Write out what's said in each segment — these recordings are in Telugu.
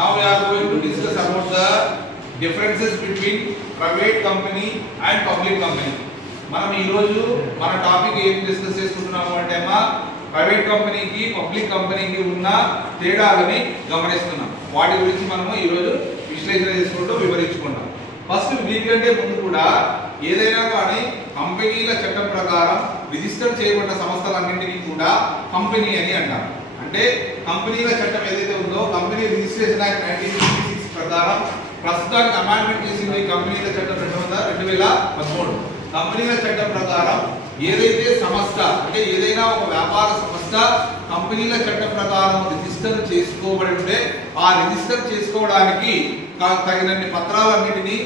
Now we are going to discuss about the differences between private company and public company. మనం ఈ రోజు మన టాపిక్ ఏం డిస్కస్ చేసుకుంటున్నాము అంటే ప్రైవేట్ కంపెనీకి పబ్లిక్ కంపెనీకి ఉన్న తేడాలని గమనిస్తున్నాం. వాటి గురించి మనము ఈ రోజు విశ్లేషణ చేసుకుంటూ వివరించుకుంటాం. ఫస్ట్ వీటికంటే ముందు కూడా ఏదైనా కానీ కంపెనీల చట్టం ప్రకారం రిజిస్టర్ చేయబడ్డ సంస్థలన్నింటినీ కూడా కంపెనీ అని అంటారు. అంటే కంపెనీల చట్టం ఏదైతే ఉందో కంపెనీ రిజిస్ట్రేషన్ యాక్ట్ 1966 ప్రకారం ప్రస్తుతానికి అమెండ్మెంట్ చేసింది కంపెనీల చట్టం 2013. కంపెనీల చట్టం ప్రకారం ఏదైతే సంస్థ అంటే ఏదైనా ఒక వ్యాపార సంస్థ కంపెనీల చట్టం ప్రకారం రిజిస్టర్ చేసుకోబడి ఉంటే ఆ రిజిస్టర్ చేసుకోవడానికి తగినన్ని పత్రాలన్నింటినీ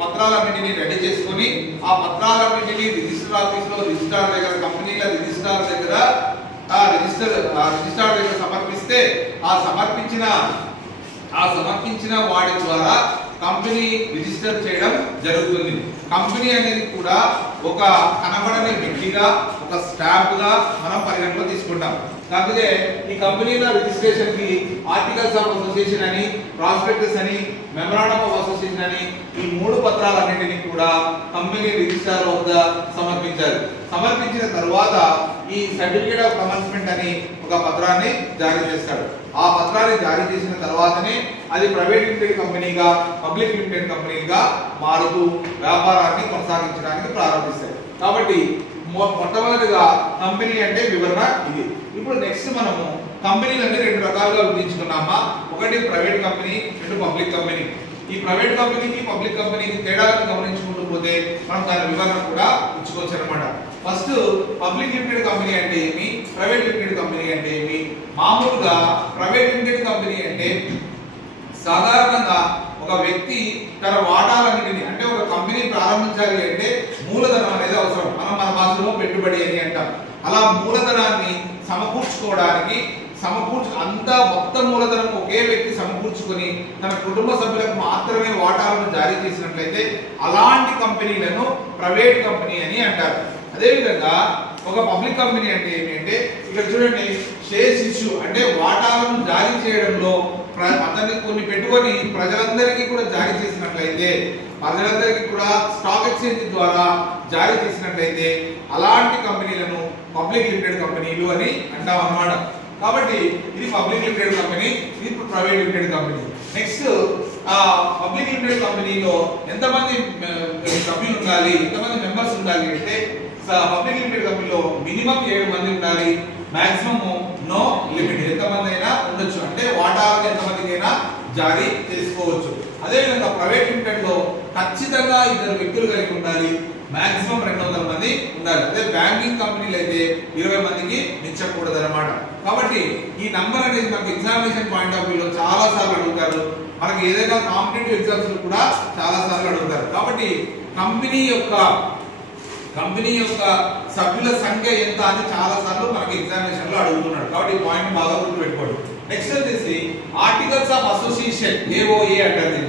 పత్రాలన్నింటినీ రెడీ చేసుకొని ఆ పత్రాలన్నింటినీ రిజిస్టర్ ఆఫీస్ లో రిజిస్ట్రార్ దగ్గర కంపెనీల రిజిస్ట్రార్ దగ్గర రిజిస్ట్రార్ దగ్గర సమర్పిస్తే ఆ సమర్పించిన వాడి ద్వారా కంపెనీ రిజిస్టర్ చేయడం జరుగుతుంది. కంపెనీ అనేది కూడా ఒక కనబడని వ్యక్తిగా ఒక స్టాంప్ గా మనం పరిగణలో తీసుకుంటాం. కాకపోతే ఈ కంపెనీల రిజిస్ట్రేషన్ కి ఆర్టికల్స్ ఆఫ్ అసోసియేషన్ అని, ప్రాస్పెక్టస్ అని, మెమరాండం ఆఫ్ అసోసియేషన్ అని ఈ మూడు పత్రాలన్నింటినీ కూడా కంపెనీ రిజిస్ట్రార్ వద్ద సమర్పించాలి. సమర్పించిన తర్వాత ఈ సర్టిఫికేట్ ఆఫ్ కమెన్స్మెంట్ అని ఒక పత్రాన్ని జారీ చేస్తాడు. ఆ పత్రాన్ని జారీ చేసిన తర్వాతనే అది ప్రైవేట్ లిమిటెడ్ కంపెనీగా పబ్లిక్ లిమిటెడ్ కంపెనీగా మారుతూ వ్యాపారాన్ని కొనసాగించడానికి ప్రారంభిస్తాయి. కాబట్టి మొట్టమొదటిగా కంపెనీ అంటే వివరణ ఇది. ఇప్పుడు నెక్స్ట్ మనము కంపెనీలన్నీ రెండు రకాలుగా విభజించుకున్నామా. ఒకటి ప్రైవేట్ కంపెనీ, రెండు పబ్లిక్ కంపెనీ. ఈ ప్రైవేట్ కంపెనీకి పబ్లిక్ కంపెనీకి తేడాలను గమనించుకుంటూ పోతే మనం దాని వివరణ కూడా ఇచ్చుకోవచ్చు అనమాట. ఫస్ట్ పబ్లిక్ లిమిటెడ్ కంపెనీ అంటే ఏమి, ప్రైవేట్ లిమిటెడ్ కంపెనీ అంటే ఏమి. మామూలుగా ప్రైవేట్ లిమిటెడ్ కంపెనీ అంటే సాధారణంగా ఒక వ్యక్తి తన వాటాలన్నింటినీ అంటే ఒక కంపెనీ ప్రారంభించాలి అంటే మూలధనం అనేది అవసరం. మనం మన భాషలో పెట్టుబడి అని అంటాం. అలా మూలధనాన్ని సమకూర్చుకోవడానికి అంతా మొత్తం మూలధనం ఒకే వ్యక్తి సమకూర్చుకొని తన కుటుంబ సభ్యులకు మాత్రమే వాటాలను జారీ చేసినట్లయితే అలాంటి కంపెనీలను ప్రైవేట్ కంపెనీ అని అంటారు. అదేవిధంగా ఒక పబ్లిక్ కంపెనీ అంటే ఏంటంటే ఇక్కడ చూడండి, షేర్స్ ఇష్యూ అంటే వాటాలను జారీ చేయడంలో అతన్ని కొన్ని పెట్టుకొని ప్రజలందరికీ కూడా జారీ చేసినట్లయితే, ప్రజలందరికీ కూడా స్టాక్ ఎక్స్చేంజ్ ద్వారా జారీ చేసినట్లయితే అలాంటి కంపెనీలను పబ్లిక్ లిమిటెడ్ కంపెనీలు అని అంటాం అన్నమాట. కాబట్టి ఇది పబ్లిక్ లిమిటెడ్ కంపెనీ, ఇది private limited company. Next public limited కంపెనీలో ఎంతమంది సభ్యులు ఉండాలి, ఎంతమంది మెంబర్స్ ఉండాలి అంటే పబ్లిక్ లిమిటెడ్ కంపెనీలో మినిమం 7 మంది ఉండాలి, మాక్సిమం నో లిమిట్, ఎంతమంది అయినా ఉండొచ్చు. అంటే వాటాలకు ఎంతమందికైనా జారీ చేసుకోవచ్చు. అదేవిధంగా ప్రైవేట్ లిమిటెడ్ లో ఖచ్చితంగా 2 వ్యక్తులు కలిగి ఉండాలి, మాక్సిమం 200 మంది ఉండాలి. అదే బ్యాంకింగ్ కంపెనీలు అయితే 20 మందికి మించకూడదు అనమాట. కాబట్టి ఈ నంబర్ అనేది మనకి ఎగ్జామినేషన్ పాయింట్ ఆఫ్ వ్యూలో చాలా సార్లు అడుగుతారు. మనకి ఏదైనా కాంపిటేటివ్ ఎగ్జామ్స్ కూడా చాలా సార్లు అడుగుతారు. కాబట్టి కంపెనీ యొక్క సభ్యుల సంఖ్య ఎంత అని చాలా సార్లు మనకి ఎగ్జామినేషన్ లో అడుగుతున్నాడు. కాబట్టి ఈ పాయింట్ బాగా గుర్తుపెట్టుకోండి. నెక్స్ట్ వచ్చేసి ఆర్టికల్స్ ఆఫ్ అసోసియేషన్, AOA అంటారు.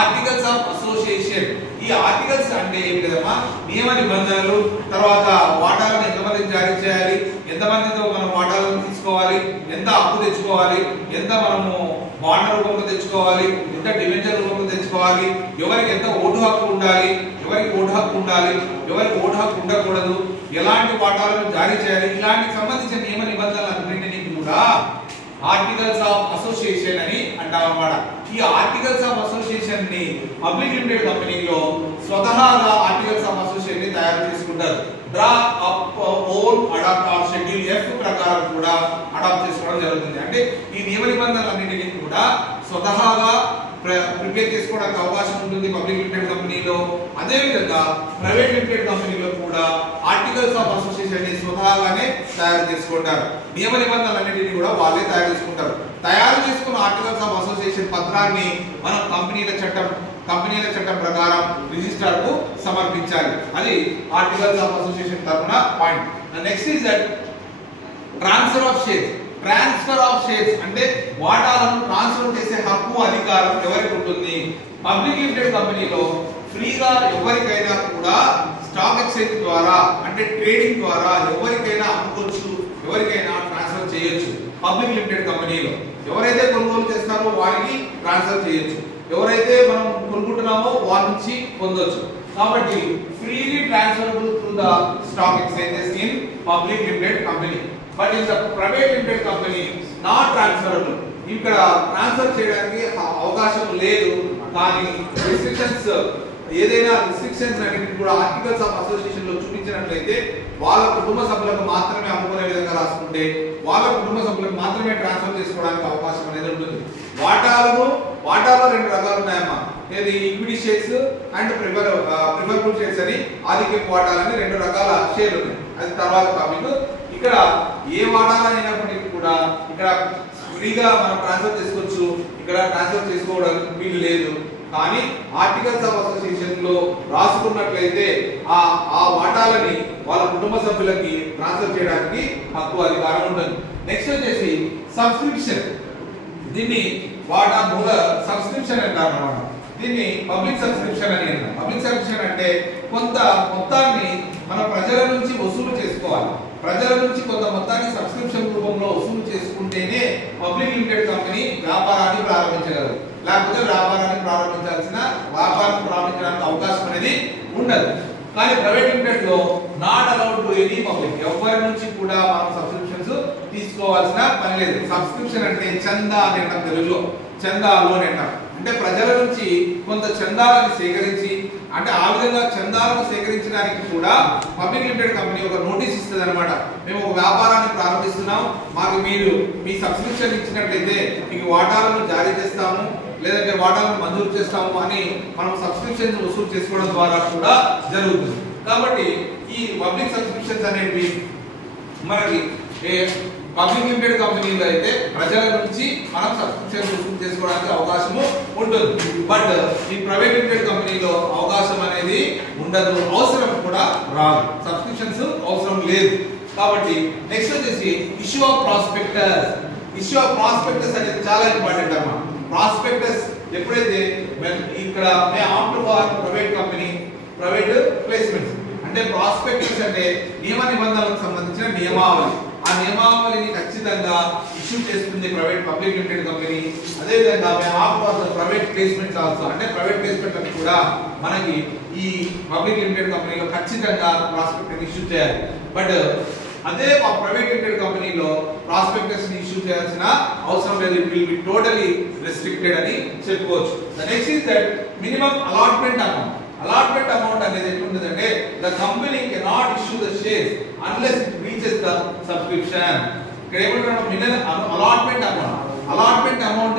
ఆర్టికల్స్ ఆఫ్ అసోసియేషన్, ఈ ఆర్టికల్స్ అంటే ఏమి కదమ్మా, నియమ నిబంధనలు, తర్వాత వాటాలను ఎంతమందికి జారీ చేయాలి, ఎంతమందితో మనం వాటాలను తీసుకోవాలి, ఎంత అప్పు తెచ్చుకోవాలి, ఎంత మనము బాండ్ రూపంలో తెచ్చుకోవాలి, ఎంత డిబెంచర్ రూపంలో తెచ్చుకోవాలి, ఎవరికి ఎంత ఓటు హక్కు ఉండాలి, ఎవరికి ఓటు హక్కు ఉండాలి, ఎవరికి ఓటు హక్కు ఉండకూడదు, ఎలాంటి వాటాలను జారీ చేయాలి, ఇలాంటికి సంబంధించిన నియమ నిబంధనలన్నింటినీ కూడా ఆర్టికల్స్ ఆఫ్ అసోసియేషన్ అని అంటాం అన్నమాట. ఈ ఆర్టికల్స్ ఆఫ్ అసోసియేషన్ ని పబ్లిక్ లిమిటెడ్ కంపెనీలో స్వతహాగా ఆర్టికల్స్ ఆఫ్ అసోసియేషన్ ని తయారు చేసుకుంటారు. Draw up own adopt or schedule F ప్రకారం కూడా అడాప్ట్ చేసుకోవడం జరుగుతుంది. అంటే ఈ నియమ నిబంధనలన్నింటినీ కూడా స్వతహాగా ప్రిపేర్ చేసుకోవడానికి అవకాశం ఉంటుంది పబ్లిక్ లిమిటెడ్ కంపెనీలో. అదే విధంగా ప్రైవేట్ లిమిటెడ్ కంపెనీలో కూడా ఆర్టికల్స్ ఆఫ్ అసోసియేషన్ ని స్వతహాగానే తయారు చేసుకుంటారు. నియమ నిబంధనలన్నింటినీ కూడా వాళ్ళే తయారు చేసుకుంటారు. తయారు చేసుకున్న ఆర్టికల్స్ ఆఫ్ అసోసియేషన్ పత్రాన్ని మనం కంపెనీల చట్టం ప్రకారం రిజిస్ట్రార్ కు సమర్పించాలి. అది ఆర్టికల్స్ ఆఫ్ అసోసియేషన్ తరపున point. Next is that transfer of shares అంటే వాటాలను ట్రాన్స్ఫర్ చేసే హక్కు అధికారం ఎవరికి ఉంటుంది. పబ్లిక్ లిమిటెడ్ కంపెనీలో ఫ్రీగా ఎవరికైనా కూడా స్టాక్ ఎక్స్చేంజ్ ద్వారా అంటే ట్రేడింగ్ ద్వారా ఎవరికైనా అమ్ముకోవచ్చు, ఎవరికైనా ట్రాన్స్ఫర్ చేయొచ్చు. పబ్లిక్ లిమిటెడ్ కంపెనీలో ఎవరైతే కొనుగోలు చేస్తారో ట్రాన్స్ఫర్ చేయొచ్చు. ఎవరైతే మనం కొనుక్కుంటున్నామో వాళ్ళ నుంచి పొందొచ్చు. కాబట్టి freely transferable through the stock exchanges in public limited company, but in the private limited company not transferable. ఇక్కడ ట్రాన్స్ఫర్ చేయడానికి అవకాశం లేదు. కానీ రిస్ట్రిక్షన్స్ ఏదైనా రిస్ట్రిక్షన్స్ అన్నిటిని కూడా ఆర్టికల్స్ ఆఫ్ అసోసియేషన్ లో చూపించినట్లయితే వాళ్ళ కుటుంబ సభ్యులకు మాత్రమే అమ్ముకునే విధంగా రాసుకుంటే వాళ్ళ కుటుంబ సభ్యులకు మాత్రమే ట్రాన్స్ఫర్ చేసుకోవడానికి అవకాశం అనేది ఉంటుంది. వాటాలో రెండు రకాలు ఉన్నాయమ్మా. ఏది equity shares and preferable shares అని, ఆధిక్యపు వాటాలని రెండు రకాల షేర్లు ఉన్నాయి. అది తర్వాత టాపిక్. ఇక్కడ ఏ వాటాలైనప్పటికీ కూడా ఇక్కడ ఫ్రీగా మనం ట్రాన్స్ఫర్ చేసుకోవచ్చు, ఇక్కడ ట్రాన్స్ఫర్ చేసుకోవడానికి వీలు లేదు. కానీ ఆర్టికల్స్ ఆఫ్ అసోసియేషన్ లో రాసుకున్నట్లయితే ఆ వాటాలని వాళ్ళ కుటుంబ సభ్యులకి ట్రాన్స్ఫర్ చేయడానికి హక్కు అధికారం ఉంటుంది. నెక్స్ట్ వచ్చేసి సబ్స్క్రిప్షన్. దీన్ని వాటా మూల సబ్స్క్రిప్షన్ అంటారు అన్నమాట. దీన్ని పబ్లిక్ సబ్స్క్రిప్షన్ అని అంటారు. పబ్లిక్ సబ్స్క్రిప్షన్ అంటే కొంత మొత్తాన్ని మన ప్రజల నుంచి వసూలు చేసుకోవాలి. ప్రజల నుంచి కొంత మొత్తాన్ని సబ్స్క్రిప్షన్ రూపంలో వసూలు చేసుకుంటేనే పబ్లిక్ లిమిటెడ్ కంపెనీ వ్యాపారాన్ని ప్రారంభించగలదు. లేకపోతే వ్యాపారాన్ని ప్రారంభించడానికి అవకాశం అనేది ఉండదు. కానీ ప్రైవేట్ లిమిటెడ్ లో not allowed to any public, ఎవరి నుంచి కూడా మనం సబ్స్క్రిప్షన్స్ తీసుకోవాల్సిన పని లేదు. సబ్స్క్రిప్షన్ అంటే చందా అని అంటాం తెలుగులో, చందాలు అని అంటాం. అంటే ప్రజల నుంచి కొంత చందాలను సేకరించి, అంటే ఆ విధంగా చందాలను సేకరించడానికి కూడా పబ్లిక్ లిమిటెడ్ కంపెనీ ఒక నోటీస్ ఇస్తుంది అనమాట. మేము ఒక వ్యాపారాన్ని ప్రారంభిస్తున్నాం, మాకు మీరు మీ సబ్స్క్రిప్షన్ ఇచ్చినట్లయితే మీకు వాటాలను జారీ చేస్తాము, లేదంటే వాటాలను మంజూరు చేస్తాము అని మనం సబ్స్క్రిప్షన్ వసూలు చేసుకోవడం ద్వారా కూడా జరుగుతుంది. కాబట్టి ఈ పబ్లిక్ సబ్స్క్రిప్షన్స్ అనేవి మనకి పబ్లిక్ లిమిటెడ్ కంపెనీలో అయితే ప్రజల నుంచి మనం సబ్స్క్రిప్షన్ వసూలు చేసుకోవడానికి అవకాశము ఉంటుంది. బట్ ఈ ప్రైవేట్ లిమిటెడ్ కంపెనీలో అవకాశం అనేది ఉండదు, అవసరం కూడా రాదు. సబ్స్క్రిప్షన్స్ అవసరం లేదు. కాబట్టి నెక్స్ట్ వచ్చేసి issue of prospectus. Issue of prospectus అనేది చాలా ఇంపార్టెంట్ అమ్మా. ప్రాస్పెక్టస్ ఎప్పుడైతే ఇక్కడ ప్రైవేట్ కంపెనీ ప్రైవేట్ ప్లేస్మెంట్స్ అంటే ప్రాస్పెక్టస్ అంటే నియమ నిబంధనలకు సంబంధించిన నియమావళి. ఆ నియమావళిని ఖచ్చితంగా ఇష్యూ చేస్తుంది పబ్లిక్ లిమిటెడ్ కంపెనీ. అదే విధంగా ప్రైవేట్ ప్లేస్మెంట్స్ ఆల్సో, అంటే ప్రైవేట్ ప్లేస్మెంట్ అని కూడా మనకి ఈ పబ్లిక్ లిమిటెడ్ కంపెనీలో ఖచ్చితంగా ప్రాస్పెక్టస్ ఇష్యూ చేయాలి. బట్ అదే ప్రైవేట్ లిమిటెడ్ కంపెనీలో ప్రాస్పెక్టస్ ని ఇష్యూ చేయాల్సిన అవసరం లేదు. It will be totally restricted అని చెప్పుకోవచ్చు. The next is that minimum allotment amount. Allotment amount అనేది ఎట్లుంటుందంటే the company cannot issue the shares unless it reaches the subscription. ఇక్కడ ఏమంటున్నాం minimum allotment amount. Allotment amount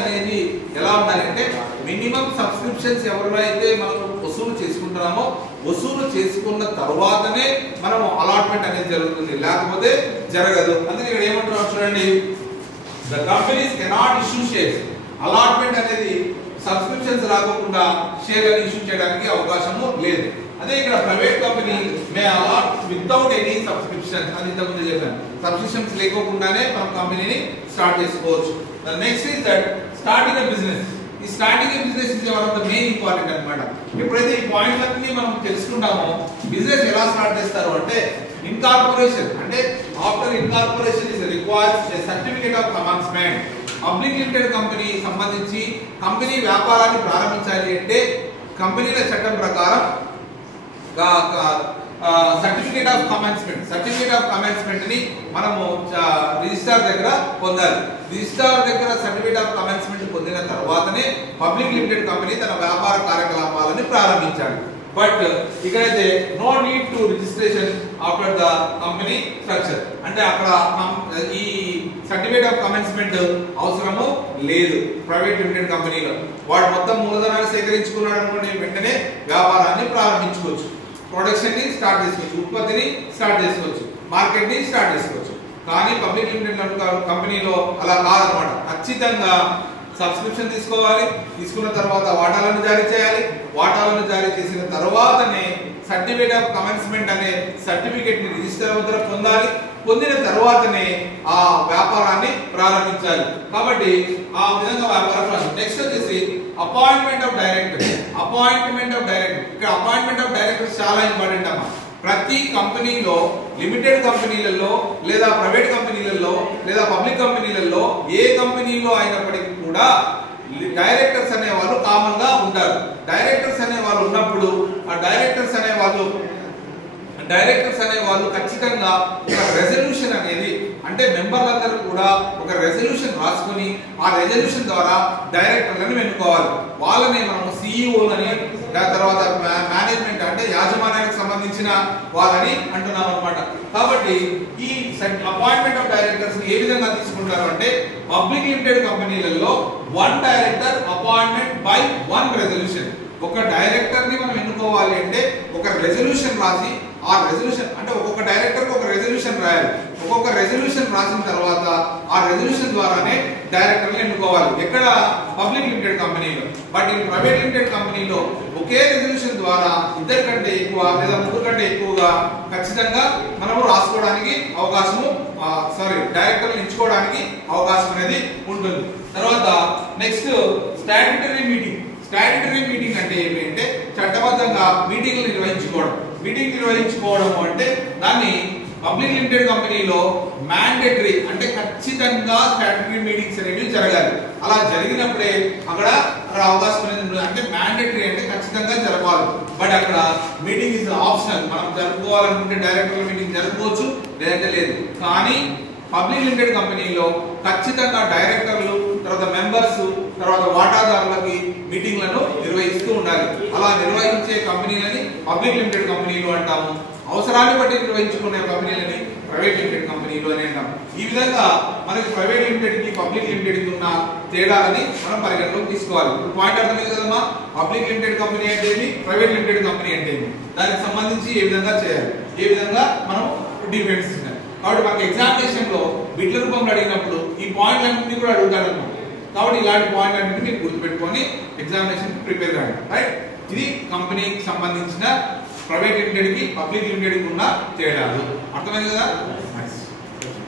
అనేది ఎలా ఉండాలంటే మినిమం సబ్స్క్రిప్షన్స్ ఎవరైతే మనం వసూలు చేసుకుంటున్నామో వసూలు చేసుకున్న తర్వాతనే మనం అలాట్మెంట్ అనేది జరుగుతుంది, లేకపోతే జరగదు. అందుకే ఇక్కడ ఏమంటున్నాం చూడండి, the companies cannot issue shares. Allotment అనేది సబ్స్క్రిప్షన్స్ రాకుండా షేర్లను ఇష్యూ చేయడానికి అవకాశము లేదు. అదే ఇక్కడ private company may allot without any subscription అని ఇంతకుముందు చెప్పాను. సబ్స్క్రిప్షన్స్ లేకోకుండానే మనం కంపెనీని స్టార్ట్ చేసుకోవచ్చు. The next is that starting a business. ఈ starting a business is one of the main important అన్నమాట. ఎప్పుడైతే ఈ పాయింట్లన్నీ మనం తెలుసుకుంటామో బిజినెస్ ఎలా స్టార్ట్ చేస్తారు అంటే ఇన్కార్పొరేషన్, అంటే after incorporation is requires a certificate of commencement. Public limited company సంబంధించి కంపెనీ వ్యాపారాన్ని ప్రారంభించాలి అంటే కంపెనీల చట్టం ప్రకారం సర్టిఫికేట్ ఆఫ్ కమెన్స్మెంట్ ని మనము రిజిస్ట్రార్ దగ్గర పొందాలి. రిజిస్ట్రార్ దగ్గర సర్టిఫికేట్ ఆఫ్ కమెన్స్మెంట్ పొందిన తర్వాతనే పబ్లిక్ లిమిటెడ్ కంపెనీ తన వ్యాపార కార్యకలాపాలను ప్రారంభించాలి. బట్ ఇక్కడైతే no need to registration after the company structure, అంటే అక్కడ ఈ సర్టిఫికేట్ ఆఫ్ కమెన్స్మెంట్ అవసరము లేదు. ప్రైవేట్ లిమిటెడ్ కంపెనీలో వాడు మొత్తం మూలధనాన్ని సేకరించుకున్నాడు అనుకోండి, వెంటనే వ్యాపారాన్ని ప్రారంభించుకోవచ్చు, ప్రొడక్షన్ ని స్టార్ట్ చేసుకోవచ్చు, ఉత్పత్తిని స్టార్ట్ చేసుకోవచ్చు, మార్కెట్ ని స్టార్ట్ చేసుకోవచ్చు. కానీ పబ్లిక్ లిమిటెడ్ కంపెనీలో అలా కాదనమాట. ఖచ్చితంగా సబ్స్క్రిప్షన్ తీసుకోవాలి, తీసుకున్న తర్వాత వాటాలను జారీ చేయాలి, వాటాలను జారీ చేసిన తర్వాతనే సర్టిఫికేట్ ఆఫ్ కమెన్స్మెంట్ అనే సర్టిఫికేట్ ని రిజిస్టర్ వద్ద పొందాలి. పొందిన తర్వాతనే ఆ వ్యాపారాన్ని ప్రారంభించాలి. కాబట్టి ఆ విధంగా వ్యాపారం. నెక్స్ట్ వచ్చేసి అపాయింట్మెంట్ ఆఫ్ డైరెక్టర్. ఇక్కడ అపాయింట్మెంట్ ఆఫ్ డైరెక్టర్ చాలా ఇంపార్టెంట్ అమ్మా. ప్రతి కంపెనీలో లిమిటెడ్ కంపెనీలలో లేదా ప్రైవేట్ కంపెనీలలో లేదా పబ్లిక్ కంపెనీలలో ఏ కంపెనీలో అయినప్పటికీ కూడా డైరెక్టర్స్ అనే వాళ్ళు కామన్ గా ఉంటారు. డైరెక్టర్స్ అనే వాళ్ళు ఉన్నప్పుడు ఆ డైరెక్టర్స్ అనే వాళ్ళు ఖచ్చితంగా ఒక రెజల్యూషన్ అనేది అంటే మెంబర్లందరూ కూడా ఒక రెజల్యూషన్ రాసుకొని ఆ రెజల్యూషన్ ద్వారా డైరెక్టర్లను ఎన్నుకోవాలి. వాళ్ళని మనం సిఇఓలని తర్వాత మేనేజ్మెంట్ అంటే యాజమాన్యానికి సంబంధించిన వాళ్ళని అంటున్నాం అనమాట. కాబట్టి ఈ అపాయింట్మెంట్ ఆఫ్ డైరెక్టర్స్ ఏ విధంగా తీసుకుంటారు అంటే పబ్లిక్ లిమిటెడ్ కంపెనీలలో 1 డైరెక్టర్ అపాయింట్మెంట్ బై 1 రెజల్యూషన్. ఒక డైరెక్టర్ ని మనం ఎన్నుకోవాలి అంటే ఒక రెజల్యూషన్ రాసి ఆ రెజల్యూషన్ అంటే ఒక్కొక్క డైరెక్టర్ ఒక రెజల్యూషన్ రాయాలి. ఒక్కొక్క రెజల్యూషన్ రాసిన తర్వాత ఆ రెజల్యూషన్ ద్వారానే డైరెక్టర్ని ఎన్నుకోవాలి. ఎక్కడ పబ్లిక్ లిమిటెడ్ కంపెనీలో. బట్ ఈ ప్రైవేట్ లిమిటెడ్ కంపెనీలో ఒకే రెజల్యూషన్ ద్వారా 2 కంటే ఎక్కువ లేదా 3 కంటే ఎక్కువగా ఖచ్చితంగా మనము రాసుకోవడానికి అవకాశము డైరెక్టర్ని ఎంచుకోవడానికి అవకాశం అనేది ఉంటుంది. తర్వాత next statutory meeting. Statutory meeting అంటే ఏంటంటే చట్టబద్ధంగా మీటింగ్లు నిర్వహించుకోవడం. మీటింగ్ నిర్వహించుకోవడం అంటే దాన్ని పబ్లిక్ లిమిటెడ్ కంపెనీలో మ్యాండేటరీ అంటే ఖచ్చితంగా స్టాట్యూటరీ మీటింగ్స్ అనేవి జరగాలి. అలా జరిగినప్పుడే అక్కడ అవకాశం అనేది అంటే మ్యాండేటరీ అంటే ఖచ్చితంగా జరపాలి. బట్ అక్కడ మీటింగ్ ఇస్ ఆప్షనల్. మనం జరుపుకోవాలనుకుంటే డైరెక్టర్ల మీటింగ్ జరుపుకోవచ్చు లేదంటే లేదు. కానీ పబ్లిక్ లిమిటెడ్ కంపెనీలో ఖచ్చితంగా డైరెక్టర్లు తర్వాత మెంబర్స్ తర్వాత వాటాదారులకి మీటింగ్లను నిర్వహిస్తూ ఉండాలి. అలా నిర్వహించే కంపెనీలని పబ్లిక్ లిమిటెడ్ కంపెనీలు అంటాము. అవసరాన్ని బట్టి నిర్వహించుకునే కంపెనీలని ప్రైవేట్ లిమిటెడ్ కంపెనీలు అని అంటాం. ఈ విధంగా మనకి ప్రైవేట్ లిమిటెడ్ కి పబ్లిక్ లిమిటెడ్ కి ఉన్న తేడాలని మనం పరిగణలోకి తీసుకోవాలి. పాయింట్ అర్థమైంది కదమ్మా. పబ్లిక్ లిమిటెడ్ కంపెనీ అంటే ఏమి, ప్రైవేట్ లిమిటెడ్ కంపెనీ అంటే ఏమి, దానికి సంబంధించి ఏ విధంగా చేయాలి, ఏ విధంగా మనం డిఫరెన్స్ ఉన్నాయి. కాబట్టి మనకి ఎగ్జామినేషన్ లో బిట్ల రూపంలో అడిగినప్పుడు ఈ పాయింట్లన్నింటినీ కూడా అడుగుతాడన్నమాట. కాబట్టి ఇలాంటి పాయింట్లన్నింటినీ మీరు గుర్తుపెట్టుకొని ఎగ్జామినేషన్ ప్రిపేర్ కాండి. రైట్. ఇది కంపెనీకి సంబంధించిన ప్రైవేట్ లిమిటెడ్ కి పబ్లిక్ లిమిటెడ్ కి ఉన్న తేడాలు. అర్థమైంది కదా.